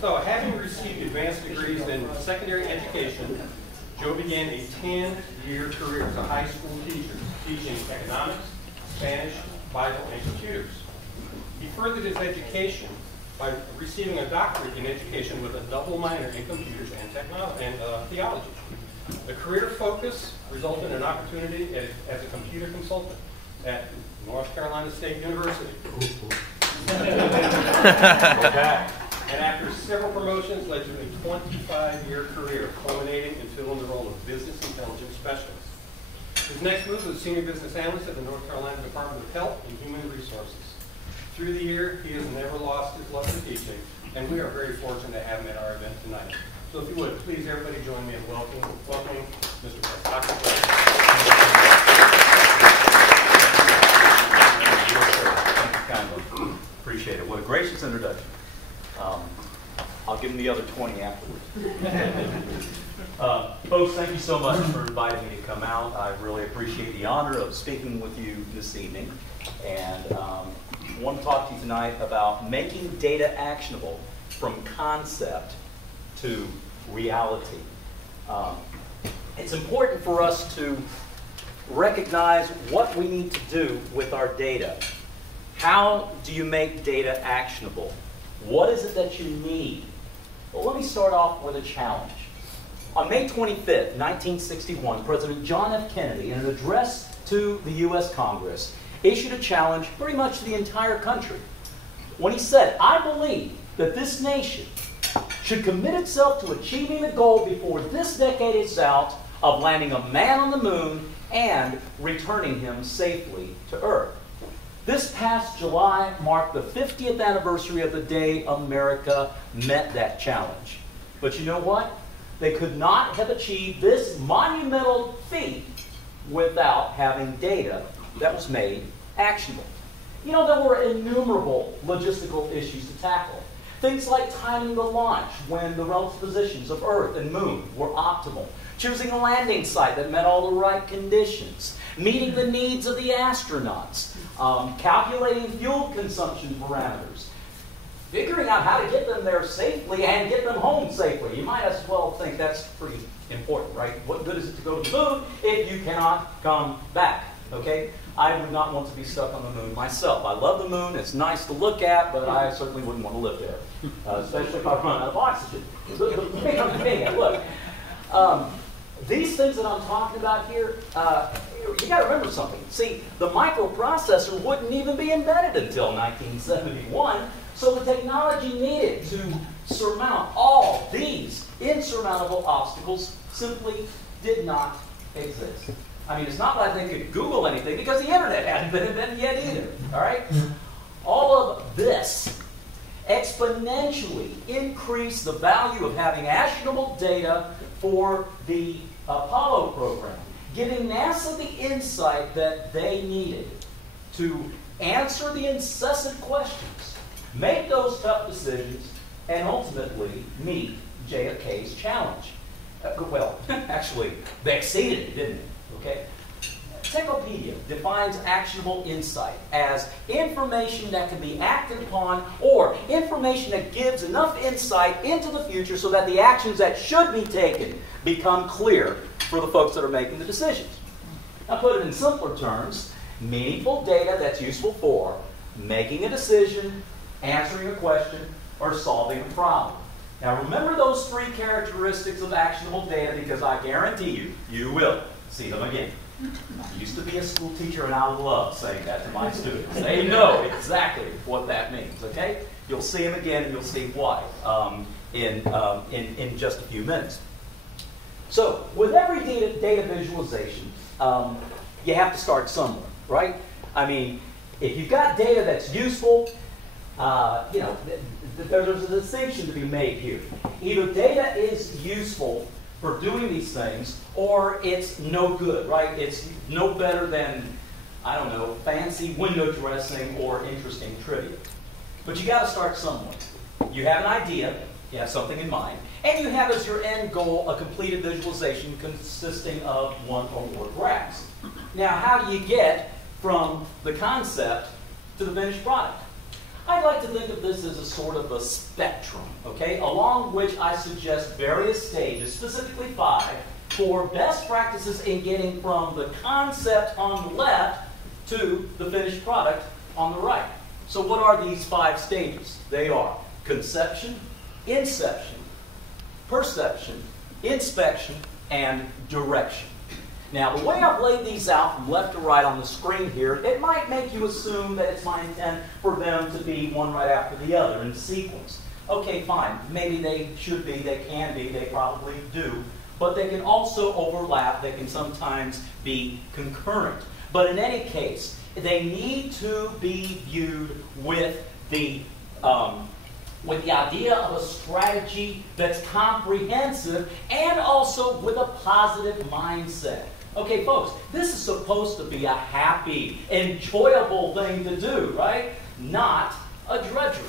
So, having received advanced degrees in secondary education, Joe began a 10-year career as a high school teacher, teaching economics, Spanish, Bible, and computers. He furthered his education by receiving a doctorate in education with a double minor in computers and theology. The career focus resulted in an opportunity as a computer consultant at North Carolina State University. And after several promotions, led to a 25-year career, culminating in filling the role of business intelligence specialist. His next move was senior business analyst at the North Carolina Department of Health and Human Resources. Through the year, he has never lost his love for teaching, and we are very fortunate to have him at our event tonight. So if you would, please everybody join me in welcoming Mr. Dr. Kindly. Appreciate it. What a gracious introduction. I'll give him the other 20 afterwards. Folks, thank you so much for inviting me to come out. I really appreciate the honor of speaking with you this evening. And I want to talk to you tonight about making data actionable from concept to reality. It's important for us to recognize what we need to do with our data. How do you make data actionable? What is it that you need? Well, let me start off with a challenge. On May 25th, 1961, President John F. Kennedy, in an address to the U.S. Congress, issued a challenge pretty much to the entire country when he said, "I believe that this nation should commit itself to achieving the goal before this decade is out of landing a man on the moon and returning him safely to Earth." This past July marked the 50th anniversary of the day America met that challenge. But you know what? They could not have achieved this monumental feat without having data that was made actionable. You know, there were innumerable logistical issues to tackle. Things like timing the launch when the relative positions of Earth and Moon were optimal, choosing a landing site that met all the right conditions, meeting the needs of the astronauts, calculating fuel consumption parameters, figuring out how to get them there safely and get them home safely. You might as well think that's pretty important, right? What good is it to go to the moon if you cannot come back? Okay? I would not want to be stuck on the moon myself. I love the moon. It's nice to look at, but I certainly wouldn't want to live there, especially if I run out of oxygen. Look, these things that I'm talking about here, you got to remember something. See, the microprocessor wouldn't even be invented until 1971, so the technology needed to surmount all these insurmountable obstacles simply did not exist. I mean, it's not like they could Google anything because the internet hadn't been invented yet either. All right? All of this exponentially increased the value of having actionable data for the Apollo program, giving NASA the insight that they needed to answer the incessant questions, make those tough decisions, and ultimately meet JFK's challenge. Well, actually, they exceeded it, didn't they? Okay? Encyclopedia defines actionable insight as information that can be acted upon or information that gives enough insight into the future so that the actions that should be taken become clear for the folks that are making the decisions. Now, put it in simpler terms, meaningful data that's useful for making a decision, answering a question, or solving a problem. Now, remember those three characteristics of actionable data because I guarantee you, you will see them again. I used to be a school teacher and I love saying that to my students. They know exactly what that means, okay? You'll see them again and you'll see why in just a few minutes. So, with every data visualization, you have to start somewhere, right? I mean, If you've got data that's useful, there's a distinction to be made here. Either data is useful for doing these things, or it's no good, right? It's no better than, I don't know, fancy window dressing or interesting trivia. But you got to start somewhere. You have an idea, you have something in mind, and you have as your end goal a completed visualization consisting of one or more graphs. Now, how do you get from the concept to the finished product? I'd like to think of this as a sort of a spectrum, okay, along which I suggest various stages, specifically 5, for best practices in getting from the concept on the left to the finished product on the right. So what are these 5 stages? They are conception, inception, perception, inspection, and direction. Now, the way I've laid these out from left to right on the screen here, it might make you assume that it's my intent for them to be one right after the other in sequence. Okay, fine. Maybe they should be, they can be, they probably do. But they can also overlap. They can sometimes be concurrent. But in any case, they need to be viewed with the idea of a strategy that's comprehensive and also with a positive mindset. Okay, folks, this is supposed to be a happy, enjoyable thing to do, right? Not a drudgery.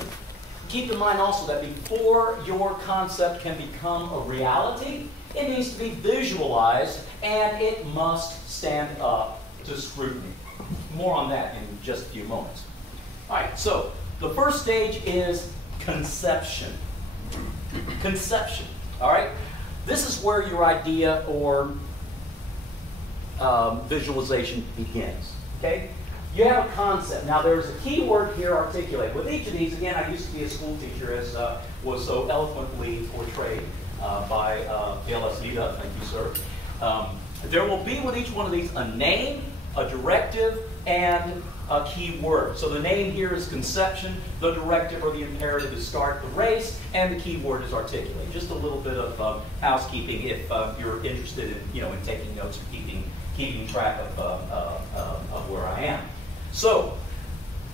Keep in mind also that before your concept can become a reality, it needs to be visualized and it must stand up to scrutiny. More on that in just a few moments. All right, so the first stage is conception. Conception, all right? This is where your idea or visualization begins, okay? You have a concept. Now, there's a key word here, articulate. With each of these, again, I used to be a school teacher, as was so eloquently portrayed by ALS Nita. Thank you, sir. There will be with each one of these a name, a directive, and a key word. So the name here is conception, the directive or the imperative is start the race, and the key word is articulate. Just a little bit of housekeeping if you're interested in, in taking notes or keeping track of where I am. So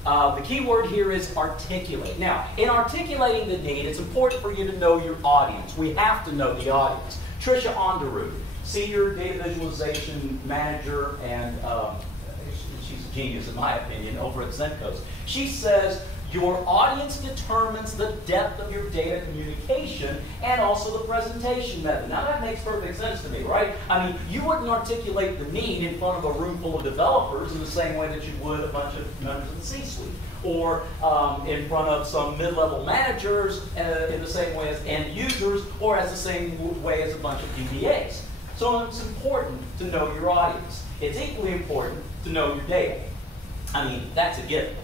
the key word here is articulate. Now, in articulating the need, it's important for you to know your audience. We have to know the audience. Tricia Onderud, Senior Data Visualization Manager, and she's a genius in my opinion, over at Zencoast. She says, your audience determines the depth of your data communication and also the presentation method. Now that makes perfect sense to me, right? I mean, you wouldn't articulate the need in front of a room full of developers in the same way that you would a bunch of members of the C-suite, or in front of some mid-level managers in the same way as end users, or as the same way as a bunch of DBAs. So it's important to know your audience. It's equally important to know your data. I mean, that's a given.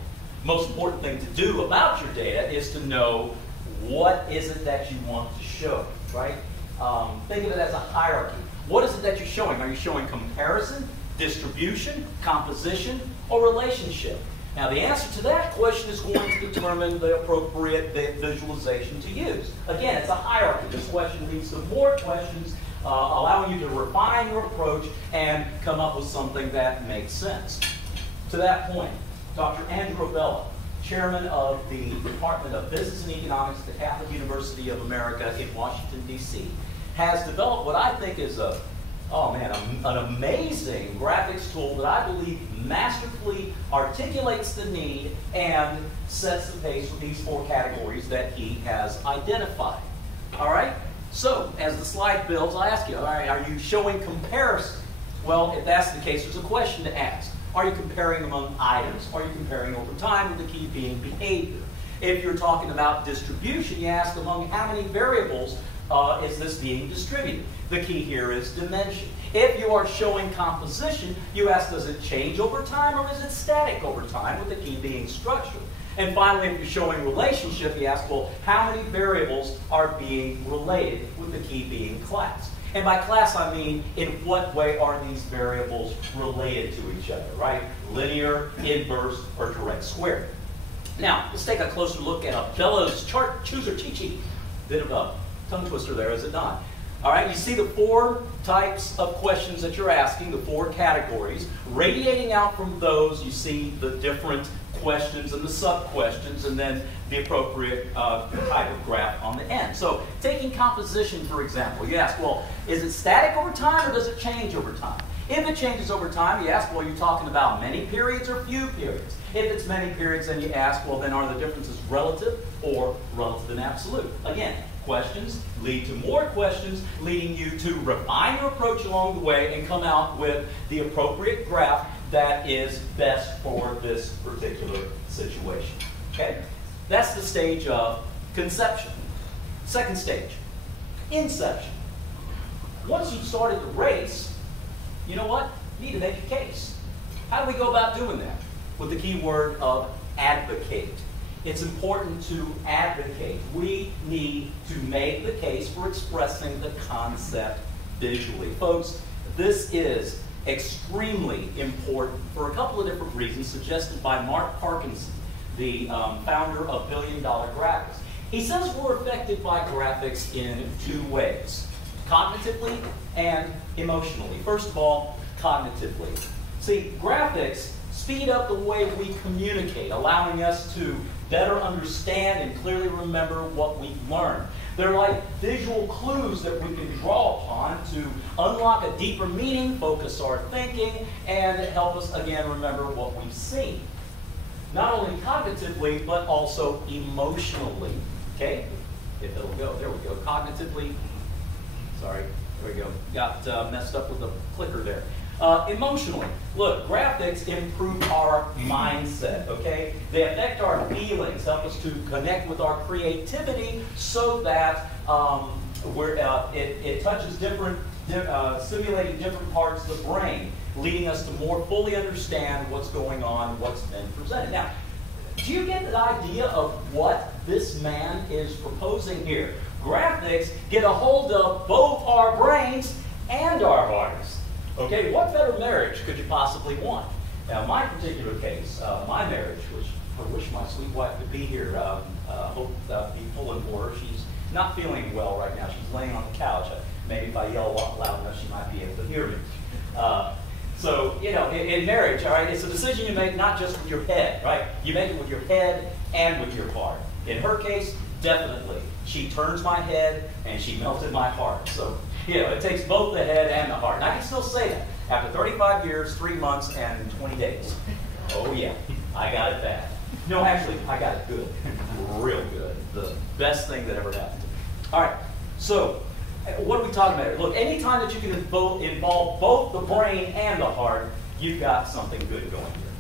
Most important thing to do about your data is to know what is it that you want to show, right? Think of it as a hierarchy. What is it that you're showing? Are you showing comparison, distribution, composition, or relationship? Now, the answer to that question is going to determine the appropriate visualization to use. Again, it's a hierarchy. This question leads to more questions, allowing you to refine your approach and come up with something that makes sense. To that point, Dr. Andrew Abella, chairman of the Department of Business and Economics at the Catholic University of America in Washington, D.C., has developed what I think is an amazing graphics tool that I believe masterfully articulates the need and sets the pace with these 4 categories that he has identified. All right? So, as the slide builds, I ask you, all right, are you showing comparison? Well, if that's the case, there's a question to ask. Are you comparing among items? Are you comparing over time, with the key being behavior? If you're talking about distribution, you ask among how many variables is this being distributed? The key here is dimension. If you are showing composition, you ask, does it change over time or is it static over time, with the key being structure? And finally, if you're showing relationship, you ask, well, how many variables are being related, with the key being class? And by class, I mean, in what way are these variables related to each other, right? Linear, inverse, or direct square. Now, let's take a closer look at Bella's chart chooser cheat sheet. Bit of a tongue twister there, is it not? All right, you see the 4 types of questions that you're asking, the 4 categories. Radiating out from those, you see the different questions and the sub-questions, and then the appropriate type of graph on the end. So taking composition, for example, you ask, well, is it static over time or does it change over time? If it changes over time, you ask, well, are you talking about many periods or few periods? If it's many periods, then you ask, well, then are the differences relative or relative and absolute? Again, questions lead to more questions, leading you to refine your approach along the way and come out with the appropriate graph that is best for this particular situation. Okay? That's the stage of conception. Second stage, inception. Once you've started the race, you know what? You need to make a case. How do we go about doing that? With the key word of advocate. It's important to advocate. We need to make the case for expressing the concept visually. Folks, this is extremely important for a couple of different reasons suggested by Mark Parkinson, the founder of Billion Dollar Graphics. He says we're affected by graphics in 2 ways, cognitively and emotionally. First of all, cognitively. See, graphics speed up the way we communicate, allowing us to better understand and clearly remember what we've learned. They're like visual clues that we can draw upon to unlock a deeper meaning, focus our thinking, and help us, again, remember what we've seen. Not only cognitively, but also emotionally. Okay? If it'll go. There we go. Cognitively. Sorry. There we go. Got messed up with the clicker there. Emotionally, look, graphics improve our mindset, okay? They affect our feelings, help us to connect with our creativity so that it touches different, stimulating different parts of the brain, leading us to more fully understand what's going on, what's been presented. Now, do you get the idea of what this man is proposing here? Graphics get a hold of both our brains and our hearts. Okay, what better marriage could you possibly want? Now, my particular case, my marriage, which I wish my sweet wife could be here, hope be pulling for her. She's not feeling well right now. She's laying on the couch. Maybe if I yell loud enough, she might be able to hear me. So, you know, in marriage, all right, it's a decision you make not just with your head, right? You make it with your head and with your heart. In her case, definitely. She turns my head and she melted my heart. So, you know, it takes both the head and the heart. And I can still say that after 35 years, 3 months, and 20 days. Oh, yeah, I got it bad. No, actually, I got it good. Real good. The best thing that ever happened to me. All right, so what are we talking about here? Look, anytime that you can involve both the brain and the heart, you've got something good going here.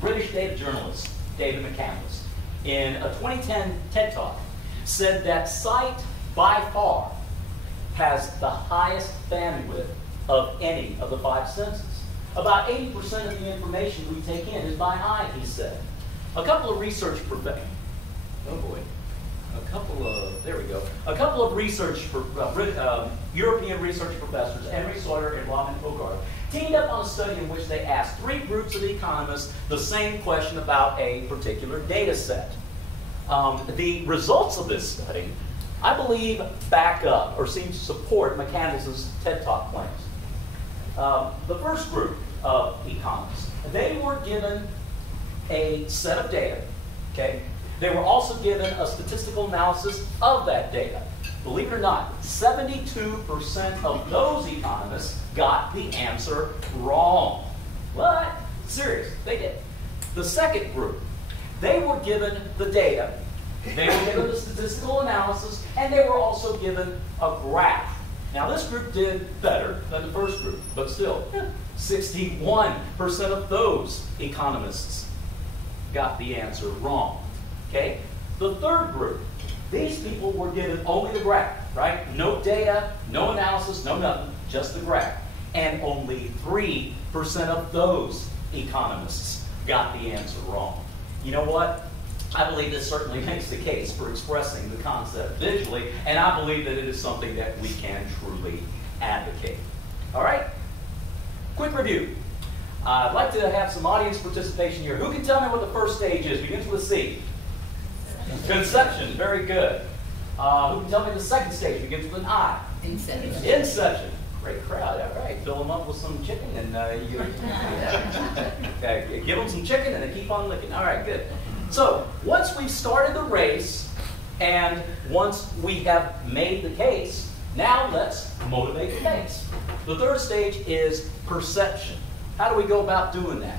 British data journalist David McCandless, in a 2010 TED Talk, said that sight, by far, has the highest bandwidth of any of the 5 senses. About 80% of the information we take in is by eye, he said. A couple of research professors, oh boy, there we go. A couple of European research professors, Henry Sawyer and Robin Hogarth, teamed up on a study in which they asked 3 groups of economists the same question about a particular data set. The results of this study, I believe, back up or seem to support McCandless's TED Talk claims. The first group of economists, they were given a set of data, okay? They were also given a statistical analysis of that data. Believe it or not, 72% of those economists got the answer wrong. What? Serious, they did. The second group, they were given the data, they were given the statistical analysis, and they were also given a graph. Now, this group did better than the first group, but still, 61% of those economists got the answer wrong. Okay? The third group, these people were given only the graph, right? No data, no analysis, no nothing, just the graph. And only 3% of those economists got the answer wrong. You know what? I believe this certainly makes the case for expressing the concept visually, and I believe that it is something that we can truly advocate. All right? Quick review. I'd like to have some audience participation here. Who can tell me what the first stage is? Begins with a C. Conception. Very good. Who can tell me the second stage? Begins with an I. Inception. Inception. Great crowd. All right. Fill them up with some chicken and give them some chicken and they keep on licking. All right, good. So once we've started the race and once we have made the case, now let's motivate the case. The third stage is perception. How do we go about doing that?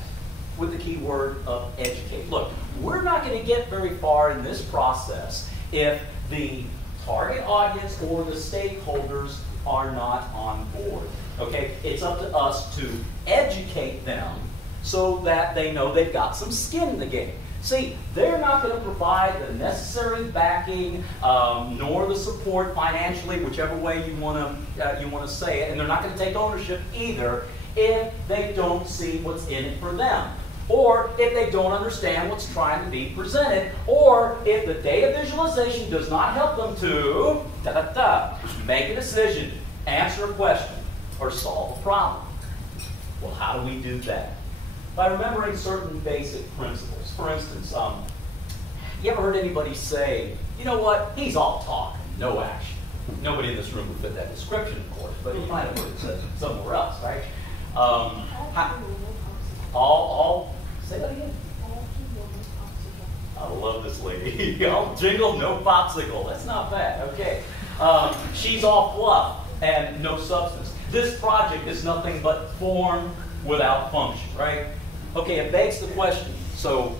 With the key word of educate. Look, we're not going to get very far in this process if the target audience or the stakeholders are not on board. Okay? It's up to us to educate them so that they know they've got some skin in the game. See, they're not going to provide the necessary backing nor the support financially, whichever way you want to say it, and they're not going to take ownership either if they don't see what's in it for them, or if they don't understand what's trying to be presented, or if the data visualization does not help them to make a decision, answer a question, or solve a problem. Well, how do we do that? By remembering certain basic principles. For instance, you ever heard anybody say, you know what, he's all talk, no action? Nobody in this room would fit that description, of course, but you might have heard it said somewhere else, right? Say that again. I love this lady. All jingle, no popsicle. That's not bad. Okay. She's all fluff and no substance. This project is nothing but form without function, right? Okay, it begs the question, so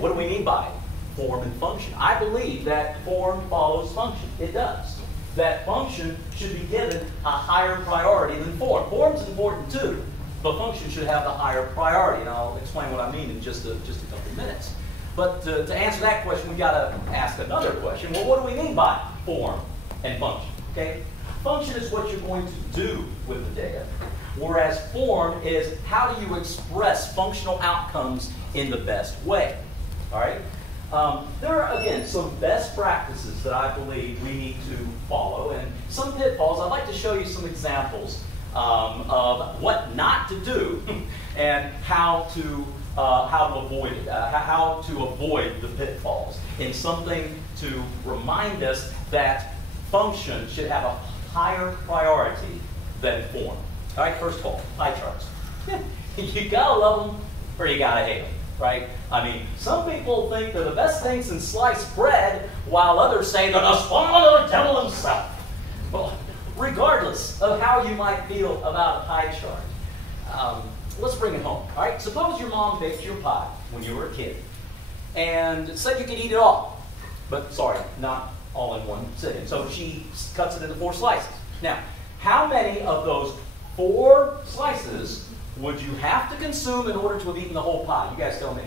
what do we mean by form and function? I believe that form follows function. It does. That function should be given a higher priority than form. Form's important too, but function should have the higher priority, and I'll explain what I mean in just a couple of minutes. But to answer that question, we've got to ask another question. Well, what do we mean by form and function? Okay? Function is what you're going to do with the data, whereas form is how do you express functional outcomes in the best way. All right? There are, again, some best practices that I believe we need to follow, and some pitfalls. I'd like to show you some examples of what not to do and how to avoid it, how to avoid the pitfalls, and something to remind us that function should have a higher priority than form. All right, first of all, pie charts. You gotta love them or you gotta hate them, right? I mean, some people think they're the best things in sliced bread, while others say they're the spawn of the devil himself. Well, regardless of how you might feel about a pie chart, let's bring it home. All right, suppose your mom baked your pie when you were a kid and said you could eat it all, but sorry, not all in one sitting. So she cuts it into 4 slices. Now, how many of those 4 slices would you have to consume in order to have eaten the whole pie? You guys tell me.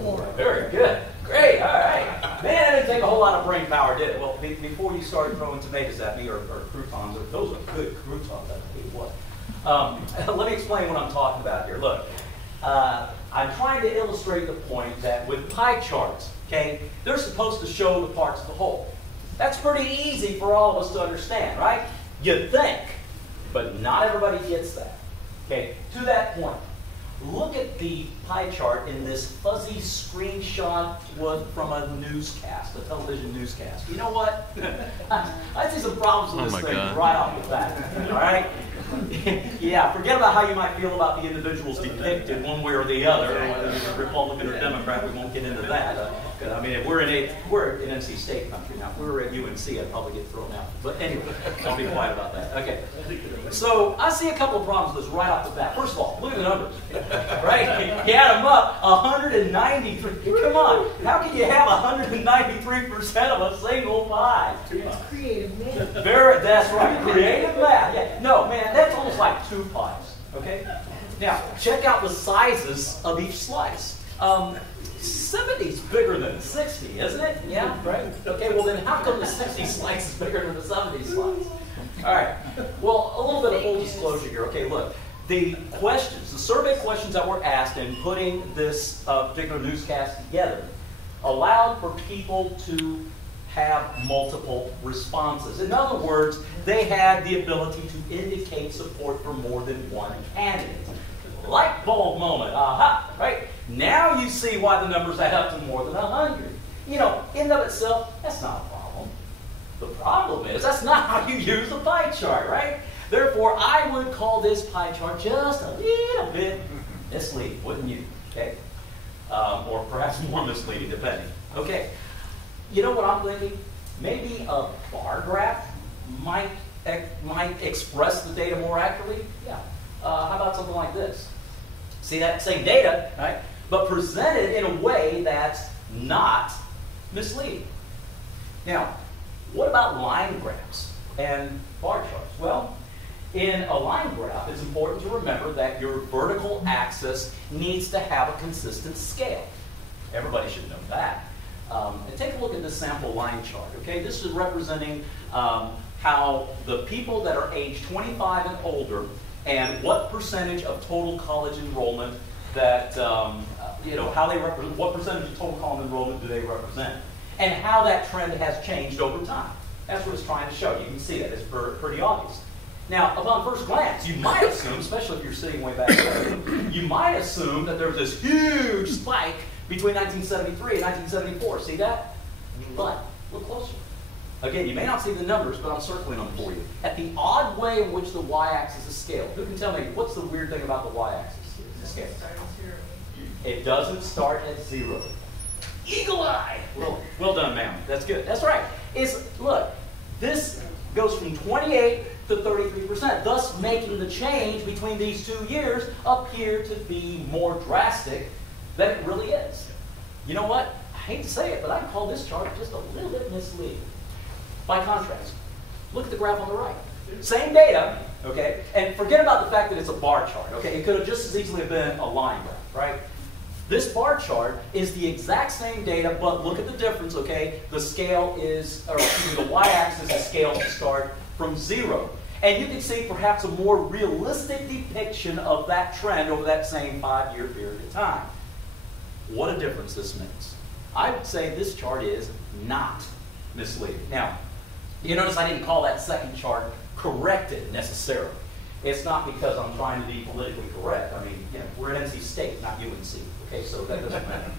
4. Very good. Great. All right. Man, it didn't take a whole lot of brain power, did it? Well, before you started throwing tomatoes at me or croutons, those are good croutons, I'll tell you what. Let me explain what I'm talking about here. Look, I'm trying to illustrate the point that with pie charts, okay, they're supposed to show the parts of the whole. That's pretty easy for all of us to understand, right? You'd think, but not everybody gets that. Okay, to that point, look at the pie chart in this fuzzy screenshot from a newscast, a television newscast. You know what? I see some problems with this thing right off the bat. All right? Yeah, forget about how you might feel about the individuals depicted one way or the other, whether you're a Republican or Democrat. We won't get into that. I mean, if we're in NC State country now. If we were at UNC, I'd probably get thrown out. But anyway, I'll be quiet about that. Okay. So I see a couple of problems with this right off the bat. First of all, look at the numbers. Right? You add them up, 193. Come on. How can you have 193% of a single pie? It's creative math. That's right. Creative math. Yeah. No, man, that's almost like 2 pies. Okay? Now, check out the sizes of each slice. 70's bigger than 60, isn't it? Yeah, right? Okay, well then how come the 60 slice is bigger than the 70 slice? All right, well, a little bit of full disclosure here. Okay, look, the questions, the survey questions that were asked in putting this particular newscast together allowed for people to have multiple responses. In other words, they had the ability to indicate support for more than one candidate. Light bulb moment, aha, right? Now you see why the numbers add up to more than 100. You know, in and of itself, that's not a problem. The problem is that's not how you use a pie chart, right? Therefore, I would call this pie chart just a little bit misleading, wouldn't you? Okay? Or perhaps more misleading, depending. Okay. You know what I'm thinking? Maybe a bar graph might express the data more accurately. Yeah. How about something like this? See that same data, right? But presented in a way that's not misleading. Now, what about line graphs and bar charts? Well, in a line graph, it's important to remember that your vertical axis needs to have a consistent scale. Everybody should know that. And take a look at this sample line chart. Okay, this is representing how the people that are age 25 and older, and what percentage of total college enrollment that what percentage of total college enrollment do they represent, and how that trend has changed over time. That's what it's trying to show. You can see that. It's pretty obvious. Now, upon first glance, you might assume, especially if you're sitting way back there, you might assume that there was this huge spike between 1973 and 1974. See that? But look closer. Again, you may not see the numbers, but I'm circling them for you. At the odd way in which the y-axis is scaled. Who can tell me what's the weird thing about the y-axis? Scale. It doesn't start at 0. Eagle eye! Well done, ma'am. That's good. That's right. Look, this goes from 28 to 33%, thus making the change between these 2 years appear to be more drastic than it really is. You know what? I hate to say it, but I call this chart just a little bit misleading. By contrast, look at the graph on the right. Same data, okay? And forget about the fact that it's a bar chart, okay? It could have just as easily been a line graph, right? This bar chart is the exact same data, but look at the difference, okay? The scale is, or excuse me, the y-axis is scaled to start from 0. And you can see perhaps a more realistic depiction of that trend over that same 5-year period of time. What a difference this makes. I would say this chart is not misleading. Now, you notice I didn't call that second chart corrected necessarily. It's not because I'm trying to be politically correct. I mean, you know, we're at NC State, not UNC. Okay, so that doesn't matter.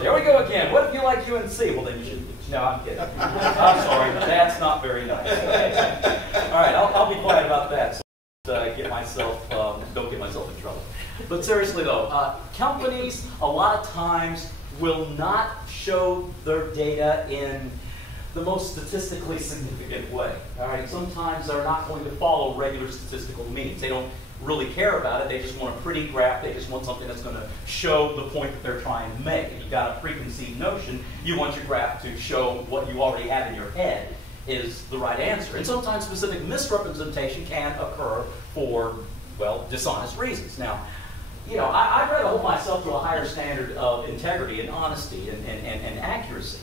There we go again. What if you like UNC? Well, then you should. No, I'm kidding. I'm sorry. That's not very nice. Okay. All right, I'll be quiet about that. So don't get myself in trouble. But seriously though, companies a lot of times will not show their data in the most statistically significant way. All right, sometimes they're not going to follow regular statistical means. They don't really care about it. They just want a pretty graph. They just want something that's going to show the point that they're trying to make. If you've got a preconceived notion, you want your graph to show what you already have in your head is the right answer. And sometimes specific misrepresentation can occur for, well, dishonest reasons. Now, you know, I'd rather hold myself to a higher standard of integrity and honesty and accuracy.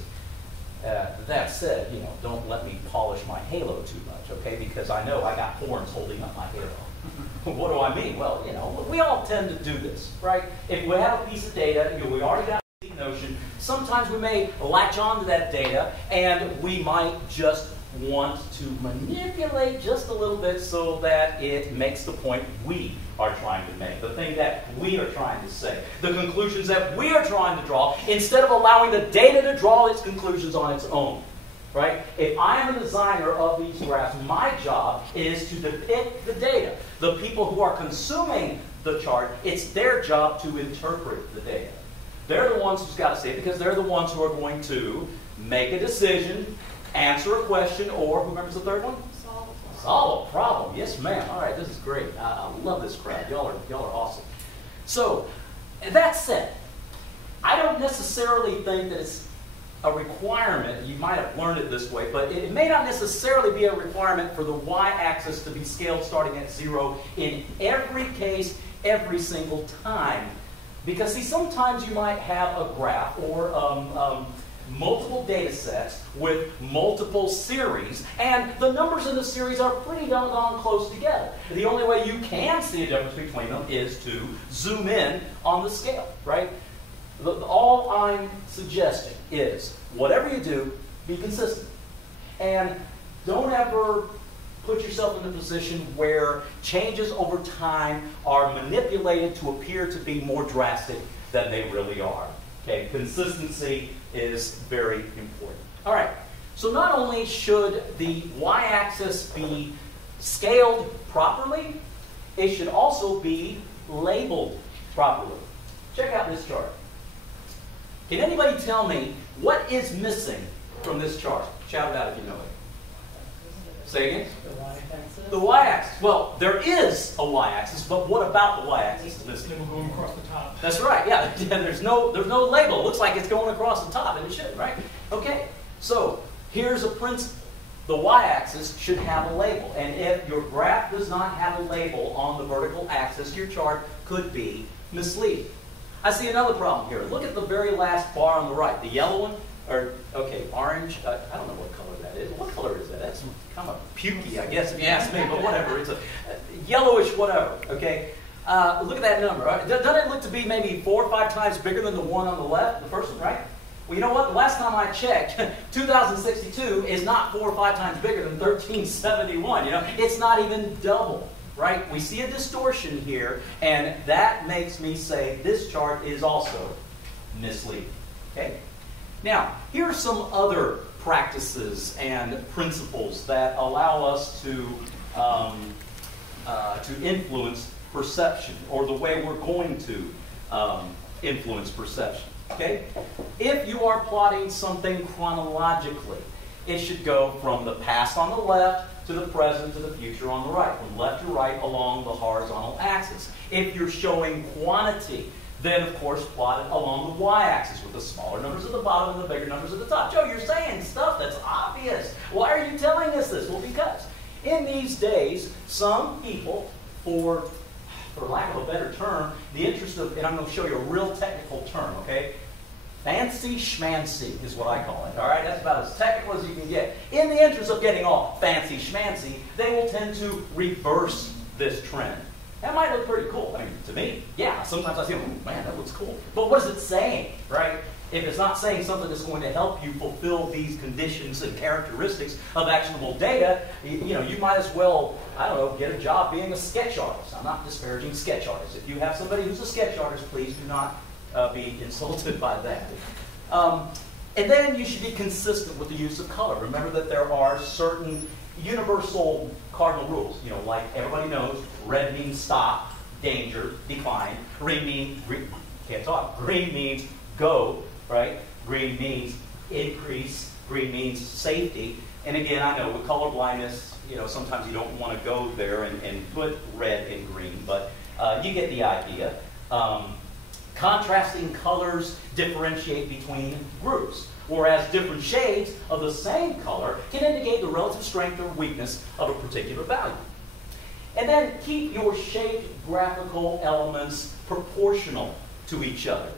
That said, you know, don't let me polish my halo too much, okay? Because I know I got horns holding up my halo. What do I mean? Well, you know, we all tend to do this, right? If we have a piece of data, you know, we already got a notion, sometimes we may latch on to that data and we might just want to manipulate just a little bit so that it makes the point we are trying to make, the thing that we are trying to say, the conclusions that we are trying to draw, instead of allowing the data to draw its conclusions on its own. Right? If I'm a designer of these graphs, my job is to depict the data. The people who are consuming the chart, it's their job to interpret the data. They're the ones who's got to say it because they're the ones who are going to make a decision, answer a question, or who remembers the third one? Solve a problem. Yes, ma'am. All right, this is great. I love this crowd. Y'all are awesome. So, that said, I don't necessarily think that it's a requirement. You might have learned it this way, but it may not necessarily be a requirement for the y-axis to be scaled starting at 0 in every case, every single time. Because, see, sometimes you might have a graph or multiple data sets with multiple series, and the numbers in the series are pretty doggone close together. The only way you can see a difference between them is to zoom in on the scale, right? All I'm suggesting is, whatever you do, be consistent. And don't ever put yourself in a position where changes over time are manipulated to appear to be more drastic than they really are. Okay, consistency is very important. All right, So not only should the y-axis be scaled properly, it should also be labeled properly. Check out this chart. Can anybody tell me what is missing from this chart? Shout it out if you know it. Say again? The y-axis. The y-axis. Well, there is a y-axis, but what about the y-axis is missing? Label going across the top. That's right. Yeah. There's no label. It looks like it's going across the top, and it should, right? Okay. So here's a principle. The y-axis should have a label, and if your graph does not have a label on the vertical axis, your chart could be misleading. I see another problem here. Look at the very last bar on the right, the yellow one, or okay, orange. I don't know what color that is. What color is that? That's kind of pukey, I guess, if you ask me. But whatever. It's a yellowish whatever. Okay. Look at that number. Doesn't it look to be maybe 4 or 5 times bigger than the one on the left, the first one, right? Well, you know what? The last time I checked, 2062 is not 4 or 5 times bigger than 1371. You know, it's not even double, right? We see a distortion here, and that makes me say this chart is also misleading. Okay. Now, here are some other practices and principles that allow us to influence perception, or the way we're going to influence perception. Okay? If you are plotting something chronologically, it should go from the past on the left to the present to the future on the right, from left to right along the horizontal axis. If you're showing quantity, then of course plot it along the y-axis with the smaller numbers at the bottom and the bigger numbers at the top. Joe, you're saying stuff that's obvious. Why are you telling us this? Well, because in these days, some people, for lack of a better term, the interest of, and I'm going to show you a real technical term, okay? Fancy schmancy is what I call it, all right? That's about as technical as you can get. In the interest of getting all fancy schmancy, they will tend to reverse this trend. That might look pretty cool. I mean, to me, yeah. Sometimes I say, oh, man, that looks cool. But what is it saying, right? If it's not saying something that's going to help you fulfill these conditions and characteristics of actionable data, you know, you might as well, I don't know, get a job being a sketch artist. I'm not disparaging sketch artists. If you have somebody who's a sketch artist, please do not be insulted by that. And then you should be consistent with the use of color. Remember that there are certain universal cardinal rules. You know, like everybody knows, red means stop, danger, decline. Green means, green means go, right? Green means increase. Green means safety. And again, I know with color blindness, you know, sometimes you don't want to go there and put red and green, but you get the idea. Contrasting colors differentiate between groups, whereas different shades of the same color can indicate the relative strength or weakness of a particular value. And then keep your shaped graphical elements proportional to each other.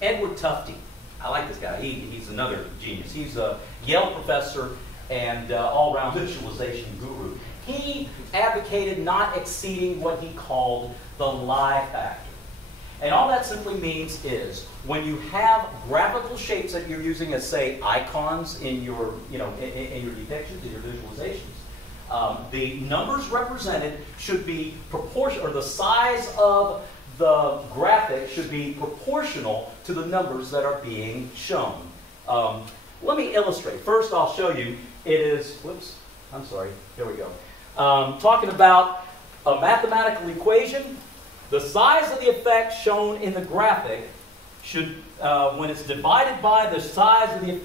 Edward Tufte, I like this guy. He's another genius. He's a Yale professor and all-round visualization guru. He advocated not exceeding what he called the lie factor. And all that simply means is when you have graphical shapes that you're using as, say, icons in your, in your depictions, in your visualizations, the numbers represented should be proportional, or the size of the graphic should be proportional to the numbers that are being shown. Let me illustrate. First, I'll show you. It is, whoops, I'm sorry. Here we go. Talking about a mathematical equation. The size of the effect shown in the graphic should, when it's divided by the size of the,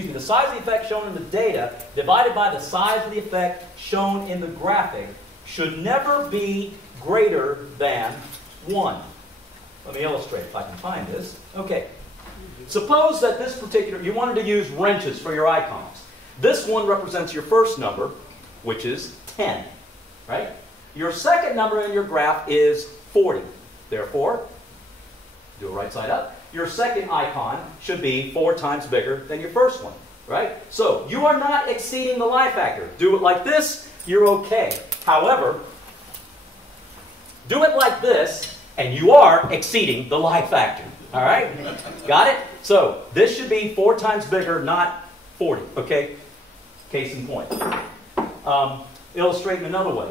the size of the effect shown in the data divided by the size of the effect shown in the graphic should never be greater than 1. Let me illustrate if I can find this. Okay. Suppose that this particular, you wanted to use wrenches for your icons. This one represents your first number, which is 10, right? Your second number in your graph is 40. Therefore, do it right side up. Your second icon should be 4 times bigger than your first one, right? So, you are not exceeding the lie factor. Do it like this, you're okay. However, do it like this, and you are exceeding the lie factor. All right? Got it? So, this should be 4 times bigger, not 40. Okay? Case in point. Illustrate in another way.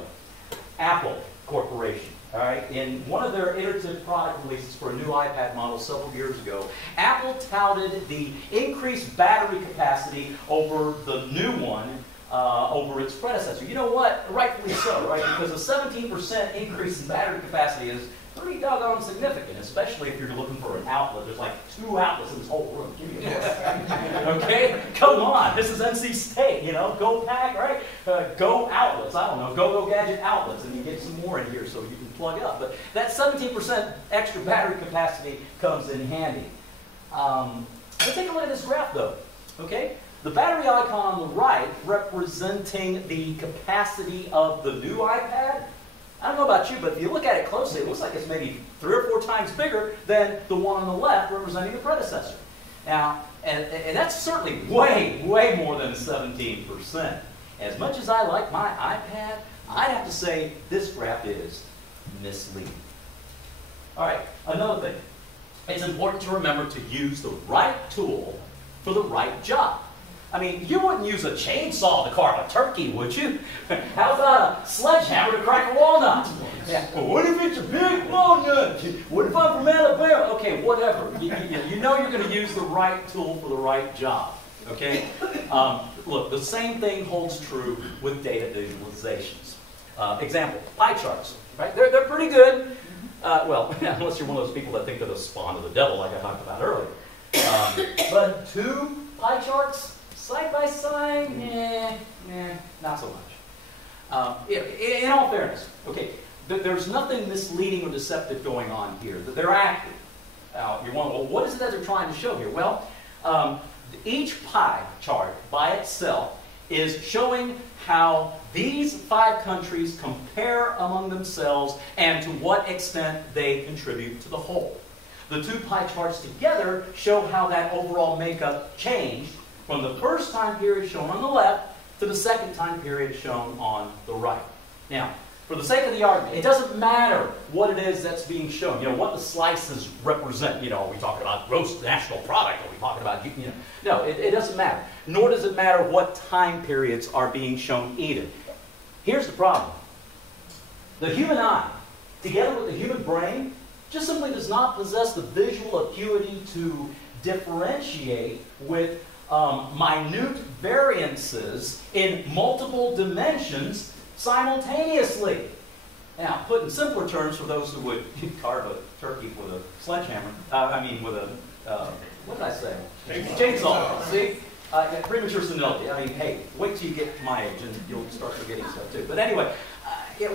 Apple Corporation. All right, in one of their iterative product releases for a new iPad model several years ago, Apple touted the increased battery capacity over the new one over its predecessor. You know what? Rightfully so, right? Because a 17% increase in battery capacity is pretty doggone significant, especially if you're looking for an outlet. There's like 2 outlets in this whole room. Give me a break. Okay? Come on. This is NC State, you know. Go Pack, right? Go outlets. I don't know. Go Gadget outlets. And you get some more in here so you can plug up. But that 17% extra battery capacity comes in handy. Let's take a look at this graph, though. Okay? The battery icon on the right representing the capacity of the new iPad. I don't know about you, but if you look at it closely, it looks like it's maybe 3 or 4 times bigger than the one on the left representing the predecessor. Now, and that's certainly way, way more than 17%. As much as I like my iPad, I'd have to say this graph is misleading. All right, another thing. It's important to remember to use the right tool for the right job. I mean, you wouldn't use a chainsaw to carve a turkey, would you? How about a sledgehammer to crack a walnut? Yeah. Well, what if it's a big walnut? What if I'm from Alabama? Okay, whatever. You know you're going to use the right tool for the right job. Okay? Look, the same thing holds true with data visualizations. Example, pie charts. Right? They're pretty good. Well, unless you're one of those people that think they're the spawn of the devil, like I talked about earlier. But 2 pie charts side by side, not so much. In all fairness, okay, there's nothing misleading or deceptive going on here. They're accurate. You're wondering, well, what is it that they're trying to show here? Well, each pie chart by itself is showing how these 5 countries compare among themselves and to what extent they contribute to the whole. The 2 pie charts together show how that overall makeup changed from the first time period shown on the left to the second time period shown on the right. Now, for the sake of the argument, it doesn't matter what it is that's being shown, you know, what the slices represent. You know, are we talking about gross national product? Are we talking about, you know, no, it doesn't matter. Nor does it matter what time periods are being shown either. Here's the problem. The human eye, together with the human brain, just simply does not possess the visual acuity to differentiate with minute variances in multiple dimensions simultaneously. Now, put in simpler terms for those who would carve a turkey with a sledgehammer, with a, what did I say? Chainsaw. See? Premature senility. I mean, hey, wait till you get to my age and you'll start forgetting stuff too. But anyway,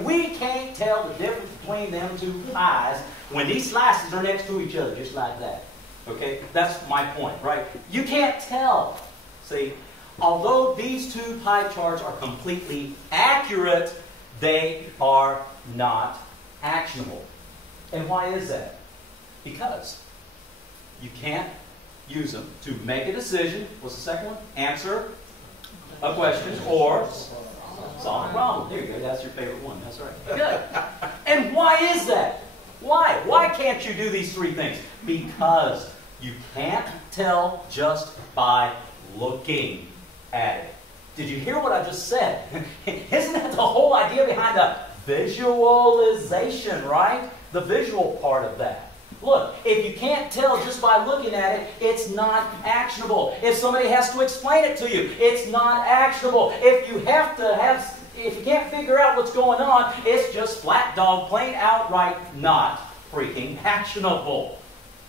we can't tell the difference between them 2 pies when these slices are next to each other, just like that. Okay? That's my point, right? You can't tell. See? Although these 2 pie charts are completely accurate, they are not actionable. And why is that? Because you can't use them to make a decision. What's the second one? Answer a question or solve a problem. There you go. That's your favorite one. That's right. Good. And why is that? Why? Why can't you do these 3 things? Because you can't tell just by looking at it. Did you hear what I just said? Isn't that the whole idea behind the visualization, right? The visual part of that. Look, if you can't tell just by looking at it, it's not actionable. If somebody has to explain it to you, it's not actionable. If you can't figure out what's going on, it's just flat dog, plain outright not freaking actionable.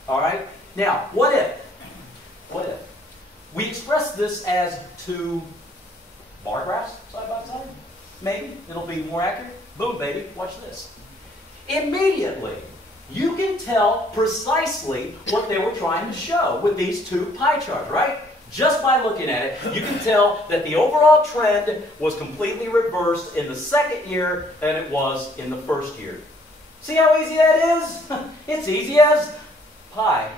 All right? Now, what if? What if we express this as 2 bar graphs side by side? Maybe it'll be more accurate. Boom, baby. Watch this. Immediately, you can tell precisely what they were trying to show with these 2 pie charts, right? Just by looking at it, you can tell that the overall trend was completely reversed in the second year than it was in the first year. See how easy that is? It's easy as pie.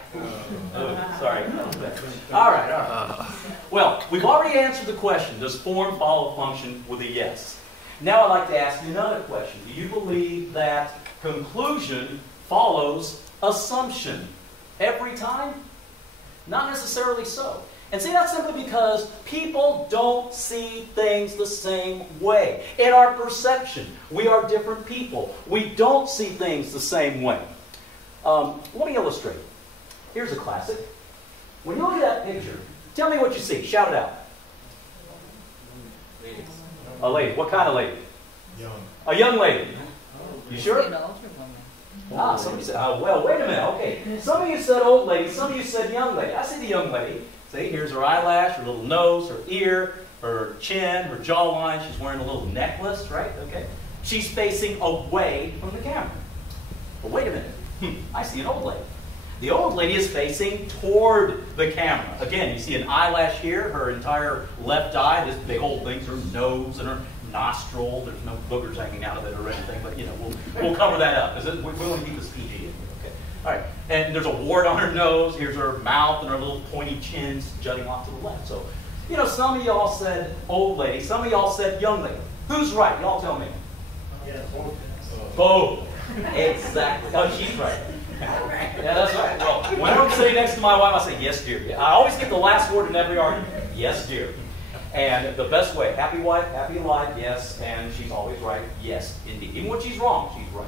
Sorry. All right. Well, we've already answered the question, does form follow function, with a yes. Now I'd like to ask you another question. Do you believe that conclusion follows assumption every time? Not necessarily so. And see, that's simply because people don't see things the same way. In our perception, we are different people. We don't see things the same way. Let me illustrate. Here's a classic. When you look at that picture, tell me what you see. Shout it out. Lady. A lady. What kind of lady? Young. A young lady. You sure? An older woman. Ah, somebody said, well, wait a minute. Okay. Some of you said old lady. Some of you said young lady. I see the young lady. See, here's her eyelash, her little nose, her ear, her chin, her jawline. She's wearing a little necklace, right? Okay. She's facing away from the camera. But wait a minute. I see an old lady. The old lady is facing toward the camera. Again, you see an eyelash here, her entire left eye, this big old thing's her nose and her nostril. There's no boogers hanging out of it or anything, but you know, we'll cover that up because we want to keep this PG in here. Okay. All right. And there's a wart on her nose. Here's her mouth and her little pointy chins jutting off to the left. So, you know, some of y'all said old lady. Some of y'all said young lady. Who's right? Y'all tell me. Yeah, Both. Exactly. Oh, she's right. Yeah, that's right. Well, whenever I'm sitting next to my wife, I say, yes, dear. I always get the last word in every argument. Yes, dear. And the best way, happy wife, happy life, yes, and she's always right, yes, indeed. Even when she's wrong, she's right.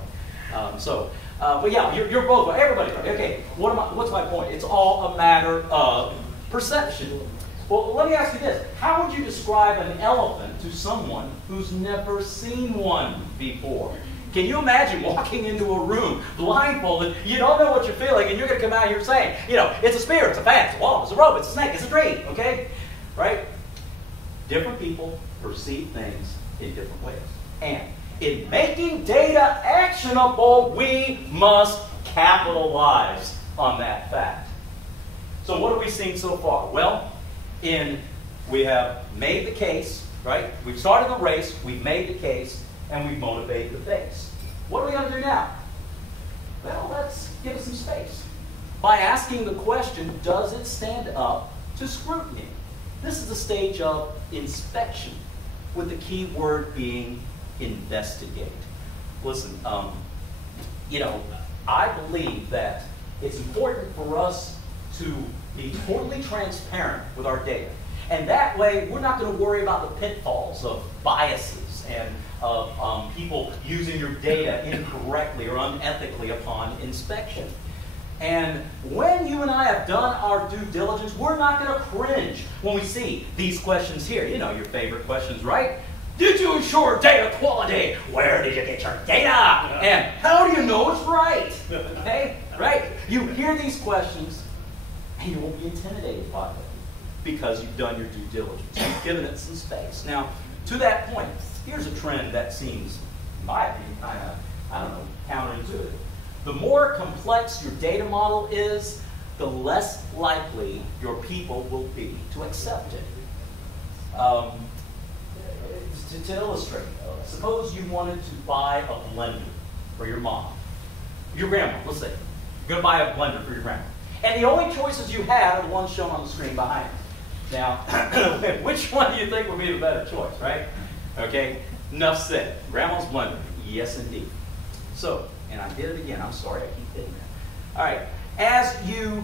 But yeah, you're both right. Everybody's right. Okay, what's my point? It's all a matter of perception. Well, let me ask you this. How would you describe an elephant to someone who's never seen one before? Can you imagine walking into a room blindfolded, you don't know what you're feeling, and you're going to come out here saying, you know, it's a spear, it's a fan, it's a wall, it's a rope, it's a snake, it's a tree, okay? Right? Different people perceive things in different ways. And in making data actionable, we must capitalize on that fact. So what have we seen so far? Well, we have made the case, right? We've started the race, we've made the case, and we've motivated the base. What are we going to do now? Well, let's give it some space. By asking the question, does it stand up to scrutiny? This is the stage of inspection, with the key word being investigate. Listen, you know, I believe that it's important for us to be totally transparent with our data. And that way, we're not going to worry about the pitfalls of biases and of people using your data incorrectly or unethically upon inspection. And when you and I have done our due diligence, we're not going to cringe when we see these questions here. You know your favorite questions, right? Did you ensure data quality? Where did you get your data? And how do you know it's right? Okay, right? You hear these questions, and you won't be intimidated by them because you've done your due diligence. You've given it some space. Now, to that point, here's a trend that seems, in my opinion, kind of, I don't know, counterintuitive. The more complex your data model is, the less likely your people will be to accept it. To illustrate, suppose you wanted to buy a blender for your mom. Your grandma, let's say. You're going to buy a blender for your grandma. And the only choices you have are the ones shown on the screen behind you. Now, which one do you think would be the better choice, right? Okay, enough said. Grandma's blender. Yes, indeed. So, and I did it again. I'm sorry, I keep hitting that. All right. As you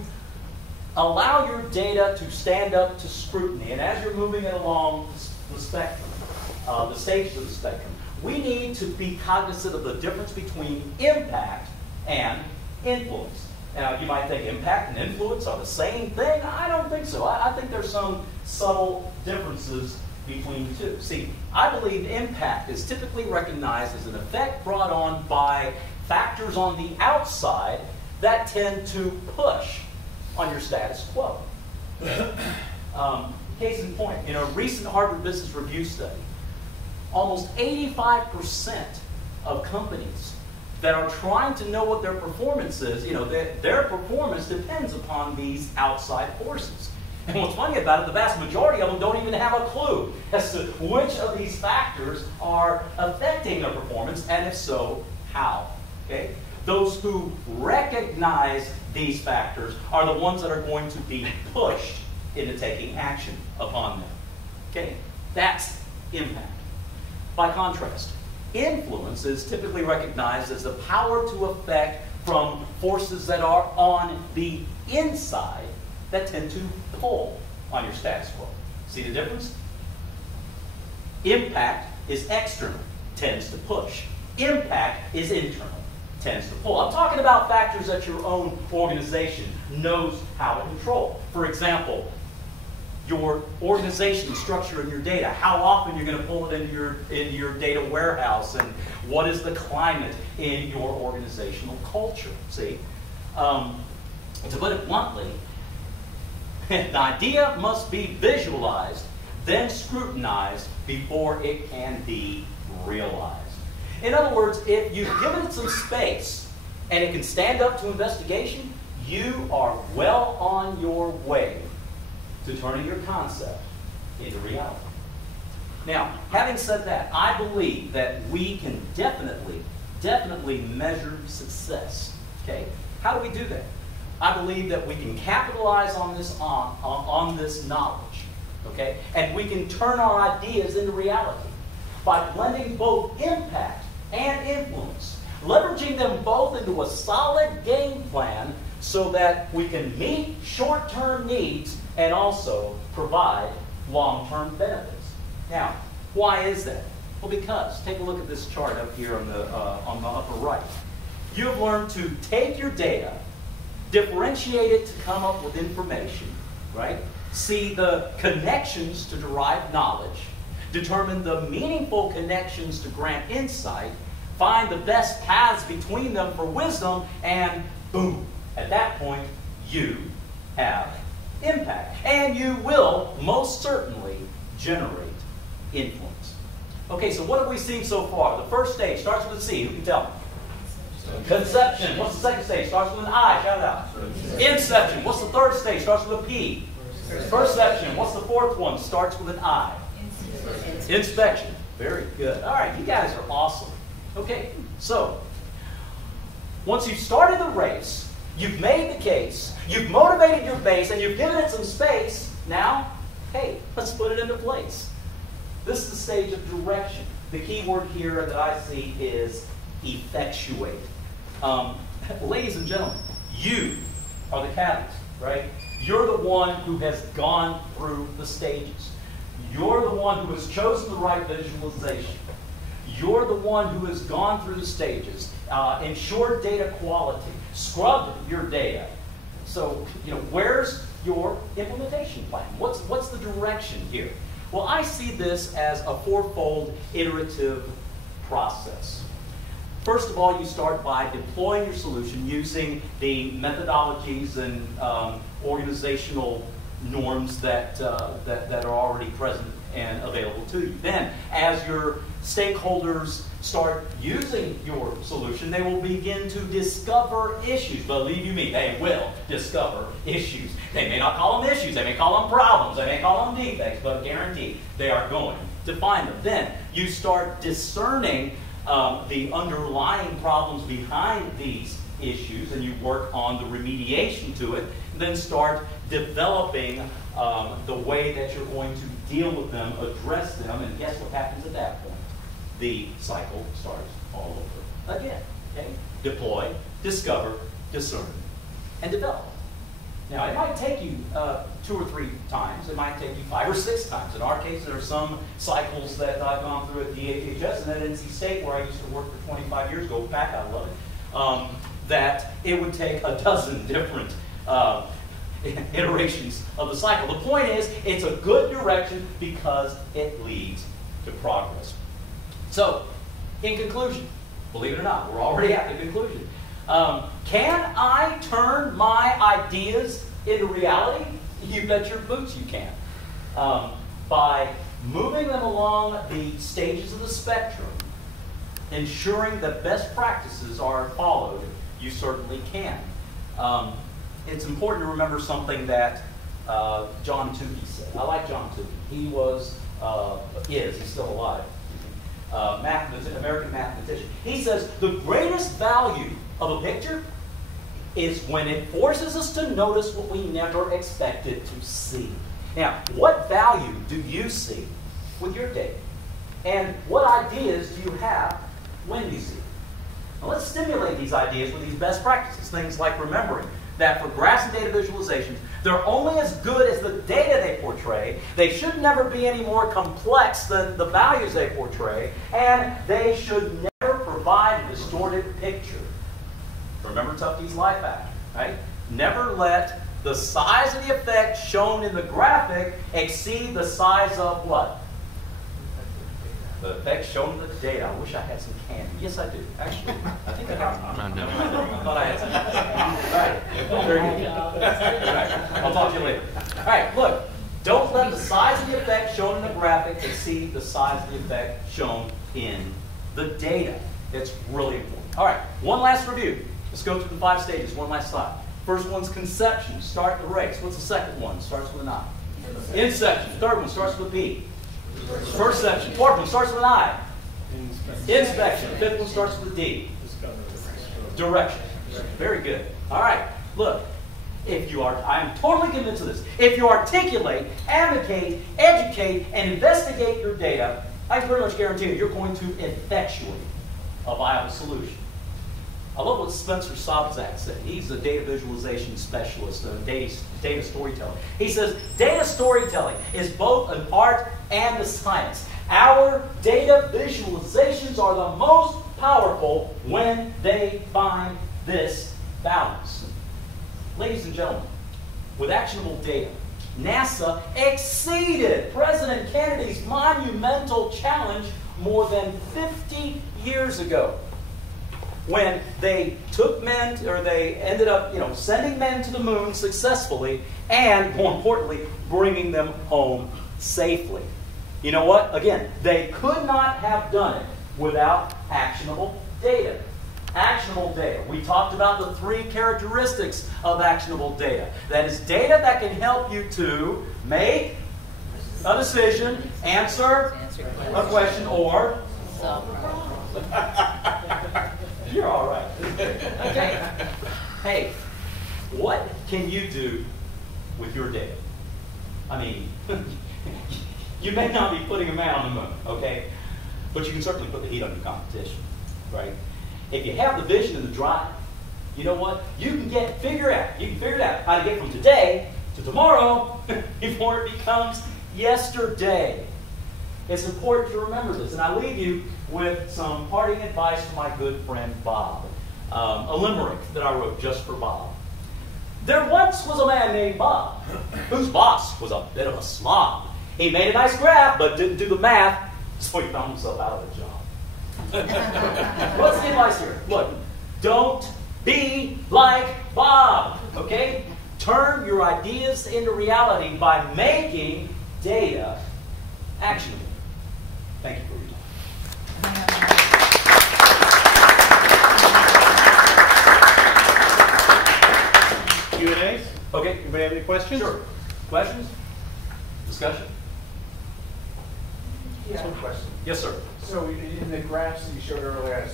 allow your data to stand up to scrutiny, and as you're moving it along the spectrum, the stages of the spectrum, we need to be cognizant of the difference between impact and influence. Now, you might think impact and influence are the same thing. I don't think so. I think there's some subtle differences between the two. See, I believe impact is typically recognized as an effect brought on by factors on the outside that tend to push on your status quo. Case in point, in a recent Harvard Business Review study, almost 85% of companies that are trying to know what their performance is, you know, their performance depends upon these outside forces. And what's funny about it, the vast majority of them don't even have a clue as to which of these factors are affecting their performance, and if so, how. Okay? Those who recognize these factors are the ones that are going to be pushed into taking action upon them. Okay? That's impact. By contrast, influence is typically recognized as the power to affect from forces that are on the inside that tend to pull on your status quo. See the difference? Impact is external, tends to push. Impact is internal, tends to pull. I'm talking about factors that your own organization knows how to control. For example, your organization structure and your data, how often you're going to pull it into your data warehouse, and what is the climate in your organizational culture. See, to put it bluntly, the idea must be visualized, then scrutinized before it can be realized. In other words, if you've given it some space and it can stand up to investigation, you are well on your way to turning your concept into reality. Now, having said that, I believe that we can definitely measure success. Okay? How do we do that? I believe that we can capitalize on this knowledge. Okay? And we can turn our ideas into reality by blending both impact and influence, leveraging them both into a solid game plan so that we can meet short-term needs and also provide long-term benefits. Now, why is that? Well, because, take a look at this chart up here on the upper right. You've learned to take your data, differentiate it to come up with information, right? See the connections to derive knowledge, determine the meaningful connections to grant insight, find the best paths between them for wisdom, and boom, at that point, you have impact. And you will most certainly generate influence. Okay, so what have we seen so far? The first stage starts with a C. Who can tell me? Conception. What's the second stage? Starts with an I. Shout it out. Inception. What's the third stage? Starts with a P. Perception. What's the fourth one? Starts with an I. Inspection. Very good. All right, you guys are awesome. Okay, so once you've started the race, you've made the case, you've motivated your base, and you've given it some space, now, hey, let's put it into place. This is the stage of direction. The key word here that I see is effectuate. Ladies and gentlemen, you are the catalyst, right? You're the one who has gone through the stages. You're the one who has chosen the right visualization. You're the one who has gone through the stages, ensured data quality, scrubbed your data. So, where's your implementation plan? What's the direction here? Well, I see this as a fourfold iterative process. First of all, you start by deploying your solution using the methodologies and organizational norms that are already present and available to you. Then, as your stakeholders start using your solution, they will begin to discover issues. Believe you me, they will discover issues. They may not call them issues, they may call them problems, they may call them defects, but guaranteed they are going to find them. Then you start discerning the underlying problems behind these issues, and you work on the remediation to it, then start developing the way that you're going to deal with them, address them, and guess what happens at that point? The cycle starts all over again. Okay? Deploy, discover, discern, and develop. Now, it might take you 2 or 3 times. It might take you 5 or 6 times. In our case, there are some cycles that I've gone through at DHHS and at NC State, where I used to work for 25 years ago. Back, I love it. That it would take a dozen different iterations of the cycle. The point is, it's a good direction because it leads to progress. So, in conclusion, believe it or not, we're already at the conclusion. Can I turn my ideas into reality? You bet your boots you can. By moving them along the stages of the spectrum, ensuring that best practices are followed, you certainly can. It's important to remember something that John Tukey said. I like John Tukey. He he's still alive. American mathematician. He says the greatest value of a picture is when it forces us to notice what we never expected to see. Now, what value do you see with your data? And what ideas do you have when you see it? Now, let's stimulate these ideas with these best practices, things like remembering that for graphs and data visualizations, they're only as good as the data they portray. They should never be any more complex than the values they portray, and they should never provide a distorted picture. Remember Tufte's life factor, right? Never let the size of the effect shown in the graphic exceed the size of what? The effect shown in the data. I wish I had some candy. Yes, I do. Actually, I think I have some. I thought I had some. All right. Very good. All right. I'll talk to you later. All right. Look. Don't let the size of the effect shown in the graphic exceed the size of the effect shown in the data. It's really important. All right. One last review. Let's go through the 5 stages. One last slide. First one's conception. Start the race. What's the second one? Starts with an I. Inception. Third one starts with a P. Perception. Fourth one starts with an I. Inspection. Fifth one starts with a D. Direction. Very good. All right. Look, if you are, I'm totally convinced of this. If you articulate, advocate, educate, and investigate your data, I pretty much guarantee you, you're going to effectuate a viable solution. I love what Spencer Sobczak said. He's a data visualization specialist, a data storyteller. He says, data storytelling is both an art and a science. Our data visualizations are the most powerful when they find this balance. Ladies and gentlemen, with actionable data, NASA exceeded President Kennedy's monumental challenge more than 50 years ago, when they took men, or they ended up, sending men to the moon successfully, and more importantly, bringing them home safely. You know what? Again, they could not have done it without actionable data. Actionable data. We talked about the 3 characteristics of actionable data. That is data that can help you to make a decision, answer a question, or solve a problem. You're all right. Okay. Hey, what can you do with your data? I mean, you may not be putting a man on the moon, okay? But you can certainly put the heat on your competition, right? If you have the vision and the drive, you know what? You can figure it out how to get from today to tomorrow before it becomes yesterday. It's important to remember this, and I leave you with some parting advice from my good friend Bob. A limerick that I wrote just for Bob. There once was a man named Bob, whose boss was a bit of a slob. He made a nice graph, but didn't do the math, so he found himself out of a job. What's the advice here? Look, don't be like Bob, okay? Turn your ideas into reality by making data actionable. Thank you for your time. Q&As? Okay. Anybody have any questions? Sure. Questions? Discussion? Yeah, I have a question. Yes, sir. So in the graphs that you showed earlier, I was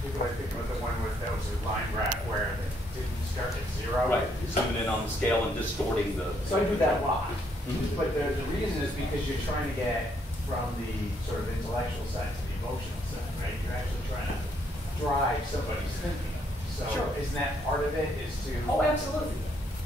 thinking about the one that was a line graph where it didn't start at 0. Right. Zooming in on the scale and distorting the... So I do that a lot. Mm-hmm. But the reason is because you're trying to get from the sort of intellectual side to the emotional side, right? You're actually trying to drive somebody's thinking. So Sure. Isn't that part of it, is to... Oh, absolutely.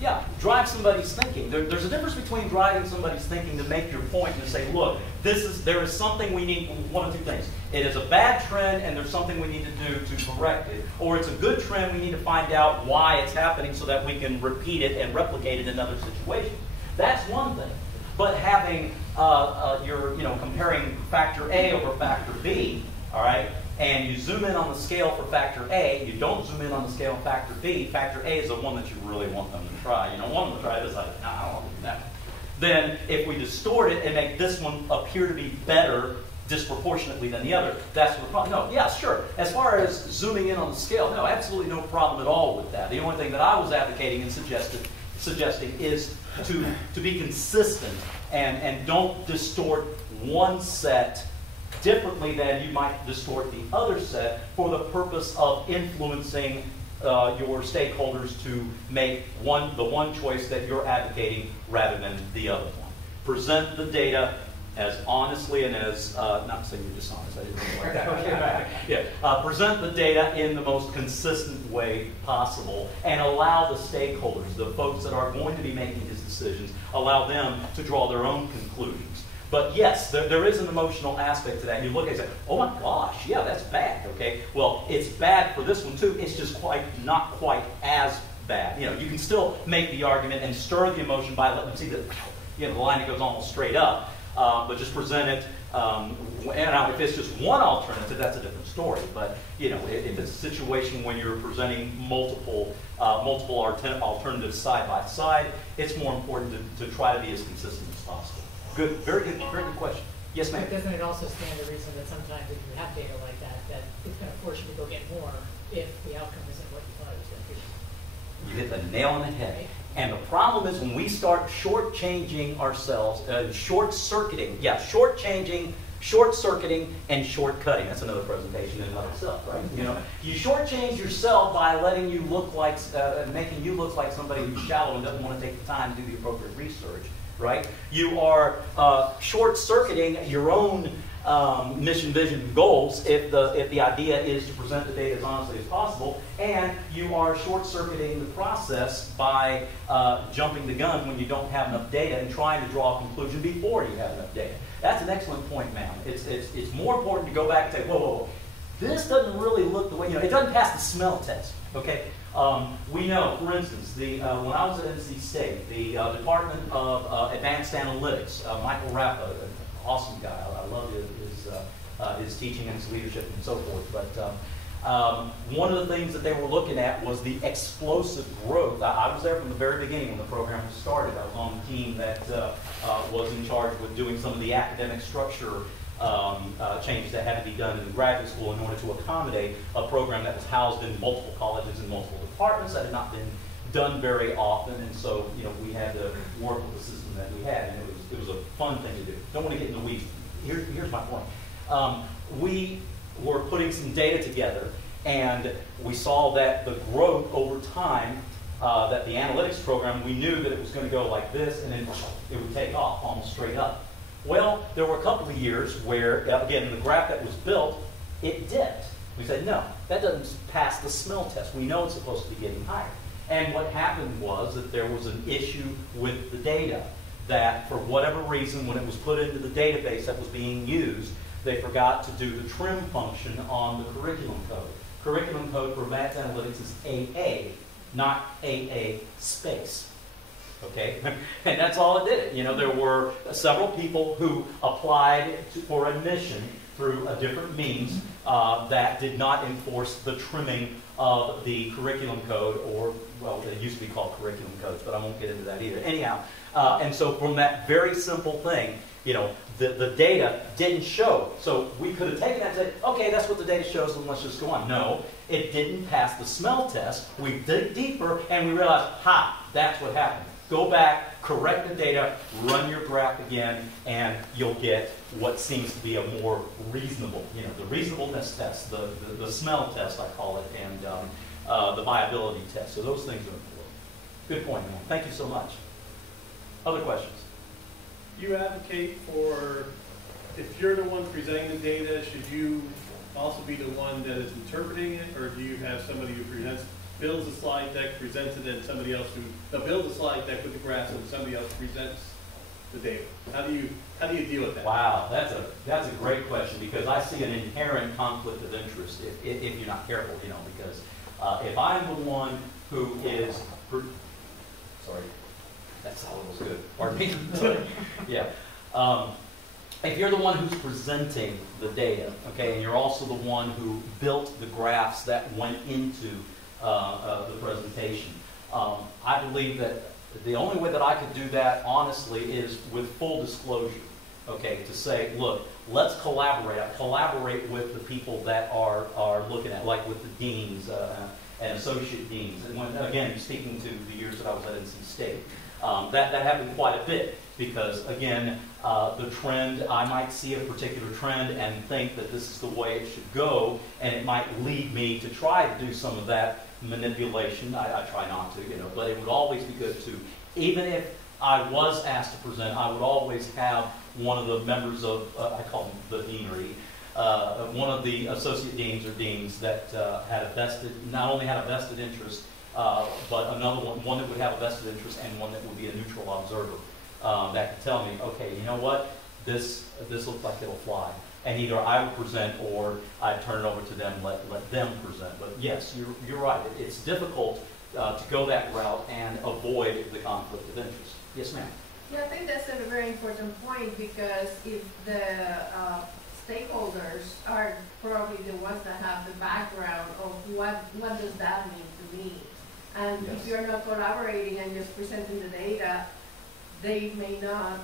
Yeah, drive somebody's thinking. There's a difference between driving somebody's thinking to make your point and to say, look, there is something we need, one of 2 things. It is a bad trend and there's something we need to do to correct it. Or it's a good trend, we need to find out why it's happening so that we can repeat it and replicate it in other situations. That's one thing. But having, comparing factor A over factor B, all right, and you zoom in on the scale for factor A, you don't zoom in on the scale of factor B. Factor A is the one that you really want them to try. You don't want them to try this, like, no, I don't want to do that. Then if we distort it and make this one appear to be better disproportionately than the other, that's the problem. No, yeah, sure. As far as zooming in on the scale, no, absolutely no problem at all with that. The only thing that I was advocating and suggesting is to be consistent and don't distort one set differently than you might distort the other set for the purpose of influencing your stakeholders to make the one choice that you're advocating rather than the other one. Present the data as honestly and as, not saying you're dishonest, I didn't mean it like that. Okay. Yeah. Present the data in the most consistent way possible and allow the stakeholders, the folks that are going to be making these decisions, allow them to draw their own conclusions. But yes, there is an emotional aspect to that. You look at it and say, oh my gosh, yeah, that's bad, okay? Well, it's bad for this one too. It's just not quite as bad. You know, you can still make the argument and stir the emotion by letting them see that, the line that goes almost straight up. But just present it, and if it's just one alternative, that's a different story. But if it's a situation when you're presenting multiple alternatives side by side, it's more important to try to be as consistent as possible. Good, very good question. Yes, ma'am. But doesn't it also stand to reason that sometimes if you have data like that, that it's going to force you to go get more if the outcome isn't what you thought it was going to be? You hit the nail on the head. And the problem is when we start shortchanging ourselves, short-circuiting, short-circuiting, and short-cutting. That's another presentation in and of itself, right? You shortchange yourself by letting you look like, making you look like somebody who's shallow and doesn't want to take the time to do the appropriate research, right? You are short-circuiting your own mission, vision, and goals if the idea is to present the data as honestly as possible, and you are short-circuiting the process by jumping the gun when you don't have enough data and trying to draw a conclusion before you have enough data. That's an excellent point, ma'am. It's more important to go back and say, whoa, this doesn't really look the way, it doesn't pass the smell test, okay? We know, for instance, when I was at NC State, the Department of Advanced Analytics, Michael Rappa, awesome guy. I love his teaching and his leadership and so forth. But one of the things that they were looking at was the explosive growth. I was there from the very beginning when the program was started. I was on the team that was in charge with doing some of the academic structure changes that had to be done in the graduate school in order to accommodate a program that was housed in multiple colleges and multiple departments that had not been done very often. And so, we had to work with the system that we had, and it was a fun thing to do. Don't want to get in the weeds. Here's my point. We were putting some data together, and we saw that the growth over time, that the analytics program, we knew that it was going to go like this, and then it would take off almost straight up. Well, there were a couple of years where, again, in the graph that was built, it dipped. We said, no, that doesn't pass the smell test. We know it's supposed to be getting higher. And what happened was that there was an issue with the data, that for whatever reason, when it was put into the database that was being used, they forgot to do the trim function on the curriculum code. Curriculum code for math analytics is AA, not AA space. Okay, and that's all it did. There were several people who applied for admission through a different means that did not enforce the trimming of the curriculum code, or, well, it used to be called curriculum codes, but I won't get into that either. Anyhow, and so from that very simple thing, the data didn't show. So we could have taken that and said, okay, that's what the data shows, then let's just go on. No, it didn't pass the smell test. We dig deeper, and we realized, that's what happened. Go back, correct the data, run your graph again, and you'll get what seems to be a more reasonable, the reasonableness test, the smell test, I call it, and the viability test. So those things are important. Good point, man. Thank you so much. Other questions? You advocate for, if you're the one presenting the data, should you also be the one that is interpreting it, or do you have somebody who builds a slide deck, presents it, and somebody else who builds a slide deck with the graphs, and somebody else presents the data? How do you deal with that? Wow, that's a great question, because I see an inherent conflict of interest if you're not careful, because if I'm the one who is, sorry, that salad was good. Pardon me. Yeah. If you're the one who's presenting the data, okay, and you're also the one who built the graphs that went into the presentation, I believe that the only way that I could do that, honestly, is with full disclosure, okay, to say, look, let's collaborate. I collaborate with the people that are looking at, like with the deans and associate deans. And when, again, speaking to the years that I was at NC State, that happened quite a bit, because, again, the trend, I might see a particular trend and think that this is the way it should go, and it might lead me to try to do some of that manipulation. I try not to, but it would always be good to, even if I was asked to present, I would always have one of the members of, I call them the deanery, one of the associate deans or deans that had a vested, not only had a vested interest, but another one that would have a vested interest and one that would be a neutral observer that could tell me, okay, you know what, this looks like it'll fly. And either I would present or I'd turn it over to them, let them present. But yes, you're right. It's difficult to go that route and avoid the conflict of interest. Yes, ma'am. Yeah, I think that's a very important point, because if the stakeholders are probably the ones that have the background of what does that mean to me, and yes. if you're not collaborating and just presenting the data, they may not,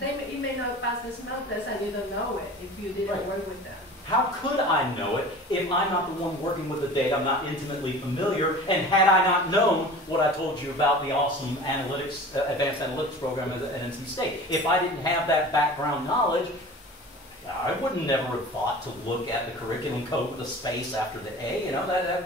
it may not pass the smell test, and you don't know it if you didn't right. work with them. How could I know it if I'm not the one working with the data, I'm not intimately familiar, and had I not known what I told you about the awesome analytics, advanced analytics program at NC State? If I didn't have that background knowledge, I would never have thought to look at the curriculum code with a space after the A. You know,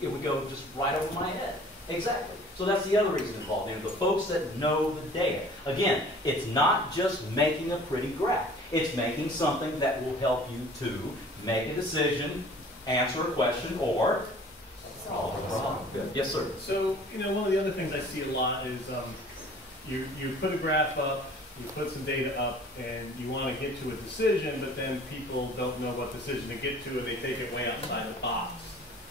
it would go just right over my head. Exactly. So that's the other reason involved. You know, the folks that know the data. Again, it's not just making a pretty graph. It's making something that will help you to make a decision, answer a question, or solve a problem. Good. Yes, sir. So, you know, one of the other things I see a lot is you put a graph up, you put some data up, and you want to get to a decision, but then people don't know what decision to get to, and they take it way outside the box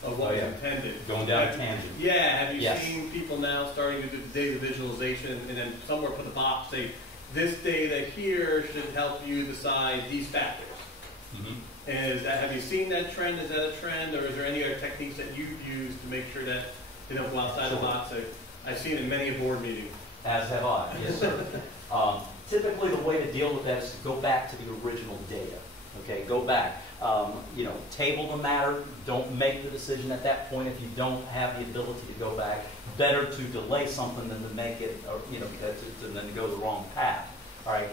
of what was intended. Going down a tangent. Yeah, have you yes. seen people now starting to do the data visualization and then somewhere put a box, say, this data here should help you decide these factors. Mm-hmm. And have you seen that trend? Is that a trend, or is there any other techniques that you've used to make sure that they don't go outside the box? I've seen it in many a board meeting. As have I, yes, sir. Typically, the way to deal with that is to go back to the original data. Okay, go back. You know, table the matter. Don't make the decision at that point if you don't have the ability to go back. Better to delay something than to make it, or, you know, than to go the wrong path. All right,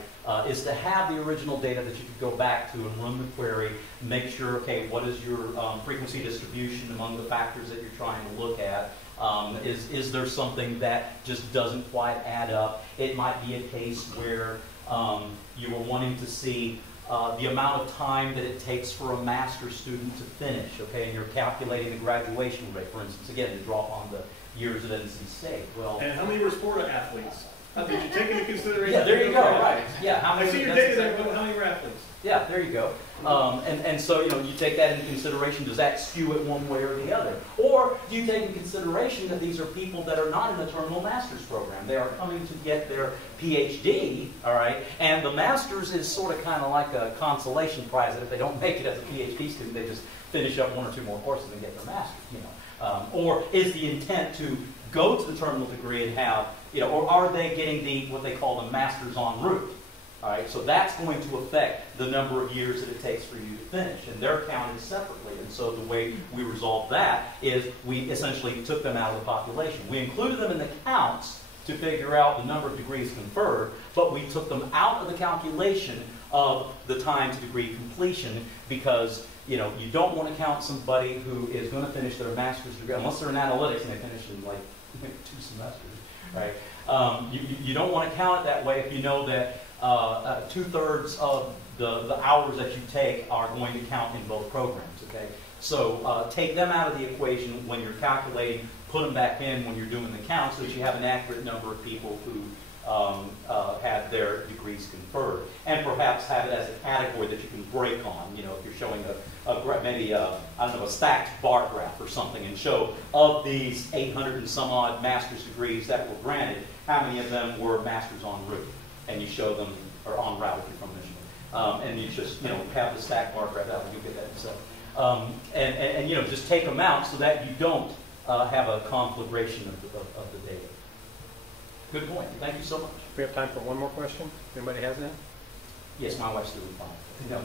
is to have the original data that you could go back to and run the query, make sure, okay, what is your frequency distribution among the factors that you're trying to look at? Is there something that just doesn't quite add up? It might be a case where you were wanting to see the amount of time that it takes for a master's student to finish, okay, and you're calculating the graduation rate, for instance, again, to draw on the years at NC State. Well, and how many were sport athletes? Did you take into consideration? Yeah, there you go, right. Yeah, how many, I see your data there, but how many were athletes? Yeah, there you go. And so, you know, you take that into consideration. Does that skew it one way or the other? Or do you take into consideration that these are people that are not in the terminal master's program? They are coming to get their PhD, all right? And the master's is sort of kind of like a consolation prize that if they don't make it as a PhD student, they just finish up one or two more courses and get their master's, you know. Or is the intent to go to the terminal degree and have, you know, or are they getting the, what they call the master's en route? All right, so that's going to affect the number of years that it takes for you to finish, and they're counted separately. And so the way we resolved that is we essentially took them out of the population. We included them in the counts to figure out the number of degrees conferred, but we took them out of the calculation of the time to degree completion because, you know, you don't want to count somebody who is going to finish their master's degree, unless they're in analytics and they finish in like 2 semesters, right? You don't want to count it that way if you know that 2/3 of the hours that you take are going to count in both programs, okay? So take them out of the equation when you're calculating, put them back in when you're doing the count so that you have an accurate number of people who had their degrees conferred. And perhaps have it as a category that you can break on, you know, if you're showing maybe I don't know, a stacked bar graph or something, and show of these 800 and some odd master's degrees that were granted, how many of them were masters en route? And you show them, or en route if you're from Michigan. And you just, you know, have the stacked bar graph out, you get that yourself. And you know, just take them out so that you don't have a conflagration of the data. Good point. Thank you so much. We have time for one more question. Anybody has that? Yes, my wife's doing fine. No.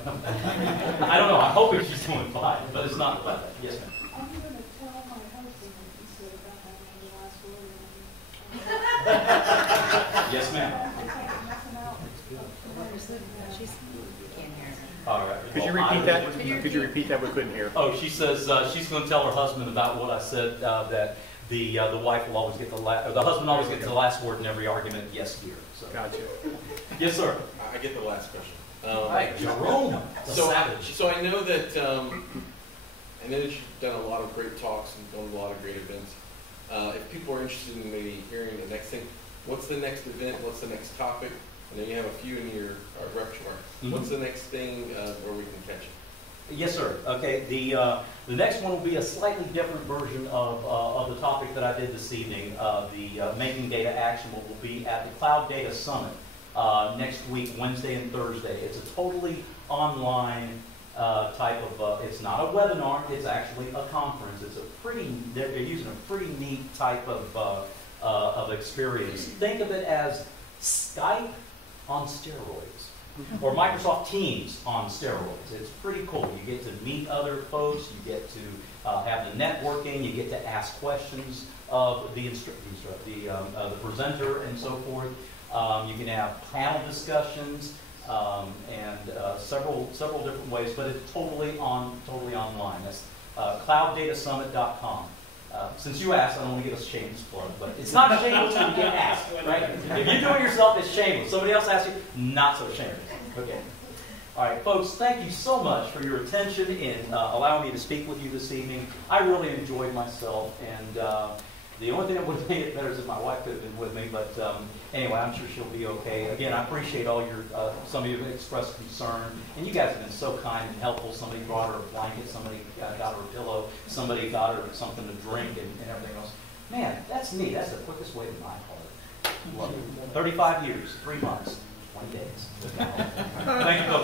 I don't know. I hope she's doing fine, but it's not like that. Yes, ma'am. I'm going to tell my husband instead of not having any last word. Yes, ma'am. All right. Could you repeat that? Could you repeat that? We couldn't hear. Oh, she says she's going to tell her husband about what I said, that the wife will always get the the husband always gets the last word in every argument. Yes, dear. So. Gotcha. Yes, sir. I get the last question. Right, Jerome, the savage. So I know that you've done a lot of great talks and done a lot of great events. If people are interested in maybe hearing the next thing, what's the next event? What's the next topic? I know you have a few in your repertoire. What's the next thing where we can catch it? Yes, sir. Okay. The next one will be a slightly different version of the topic that I did this evening. The Making Data Actionable will be at the Cloud Data Summit next week, Wednesday and Thursday. It's a totally online type of. It's not a webinar. It's actually a conference. It's a pretty. They're using a pretty neat type of experience. Think of it as Skype on steroids. Or Microsoft Teams on steroids. It's pretty cool. You get to meet other folks. You get to have the networking. You get to ask questions of the presenter and so forth. You can have panel discussions and several different ways, but it's totally online. That's clouddatasummit.com. Since you asked, I don't want to give a shameless plug, but it's not shameless when you get asked, right? If you do it yourself, it's shameless. Somebody else asks you, not so shameless. Okay. All right, folks, thank you so much for your attention in allowing me to speak with you this evening. I really enjoyed myself, and the only thing that would have made it better is if my wife could have been with me, but anyway, I'm sure she'll be okay. Again, I appreciate all your, some of you have expressed concern, and you guys have been so kind and helpful. Somebody brought her a blanket, somebody got her a pillow, somebody got her something to drink and everything else. Man, that's neat. That's the quickest way to my heart. Love it. 35 years, 3 months, 20 days. Thank you, folks.